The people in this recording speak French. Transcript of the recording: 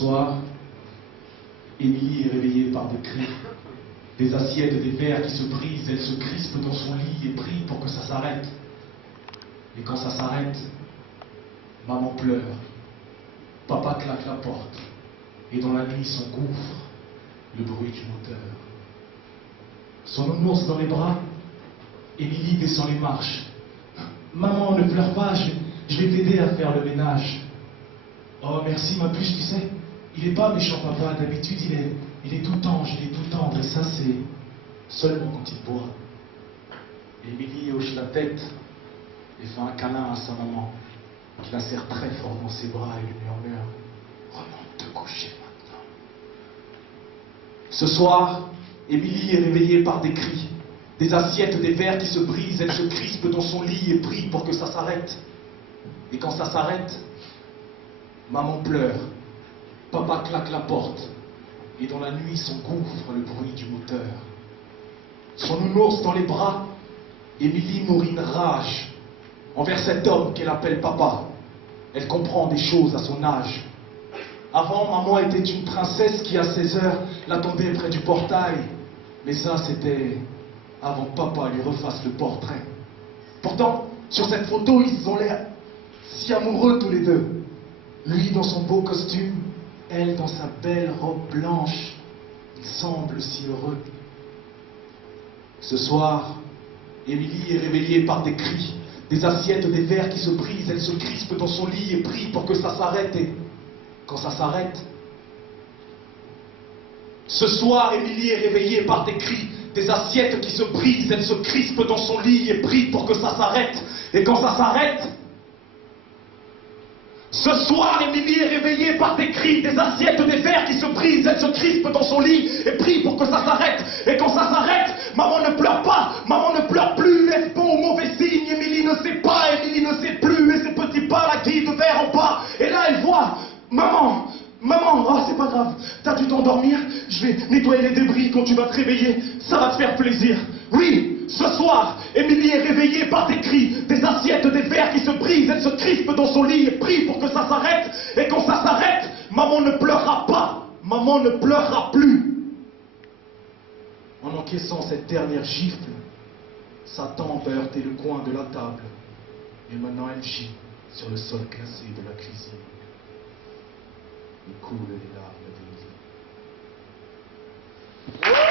soir, Émilie est réveillée par des cris, des assiettes, des verres qui se brisent, elle se crispe dans son lit et prie pour que ça s'arrête. Et quand ça s'arrête, maman pleure, papa claque la porte, et dans la nuit s'engouffre le bruit du moteur. Son nounours dans les bras, Émilie descend les marches. Maman, ne pleure pas, je vais t'aider à faire le ménage. Oh merci ma puce, tu sais, il est pas méchant papa, d'habitude il est tout ange, il est tout tendre, et ça c'est seulement quand il boit. Émilie hoche la tête et fait un câlin à sa maman, qui la serre très fort dans ses bras et lui murmure « Remonte te coucher maintenant ». Ce soir, Émilie est réveillée par des cris, des assiettes, des verres qui se brisent, elle se crispe dans son lit et prie pour que ça s'arrête. Et quand ça s'arrête, maman pleure, papa claque la porte, et dans la nuit s'engouffre le bruit du moteur. Son nounours dans les bras, Émilie nourrit une rage envers cet homme qu'elle appelle papa. Elle comprend des choses à son âge. Avant, maman était une princesse qui, à 16 heures, l'attendait près du portail. Mais ça, c'était avant que papa lui refasse le portrait. Pourtant, sur cette photo, ils ont l'air si amoureux tous les deux. Lui dans son beau costume, elle dans sa belle robe blanche. Ils semblent si heureux. Ce soir, Émilie est réveillée par des cris, des assiettes, des verres qui se brisent. Elle se crispe dans son lit et prie pour que ça s'arrête. Et quand ça s'arrête, ce soir, Émilie est réveillée par des cris, des assiettes qui se brisent. Elle se crispe dans son lit et prie pour que ça s'arrête. Et quand ça s'arrête, ce soir, Émilie est réveillée par des cris, des assiettes, des verres qui se brisent. Elle se crispe dans son lit et prie pour que ça s'arrête. Et quand ça s'arrête, maman ne pleure pas, maman ne pleure plus. Est-ce bon ou mauvais signe? Émilie ne sait pas, Émilie ne sait plus. Et ses petits pas la guident vers en bas. Et là, elle voit, maman, oh c'est pas grave, t'as dû t'endormir, je vais nettoyer les débris quand tu vas te réveiller, ça va te faire plaisir. Oui, ce soir, Émilie est réveillée par des cris, des assiettes, des verres qui se brisent, elle se crispe dans son lit et prie pour que ça s'arrête. Et quand ça s'arrête, maman ne pleurera pas, maman ne pleurera plus. En encaissant cette dernière gifle, sa tempe a heurté le coin de la table, et maintenant elle gît sur le sol glacé de la cuisine. Il coule les larmes d'Émilie.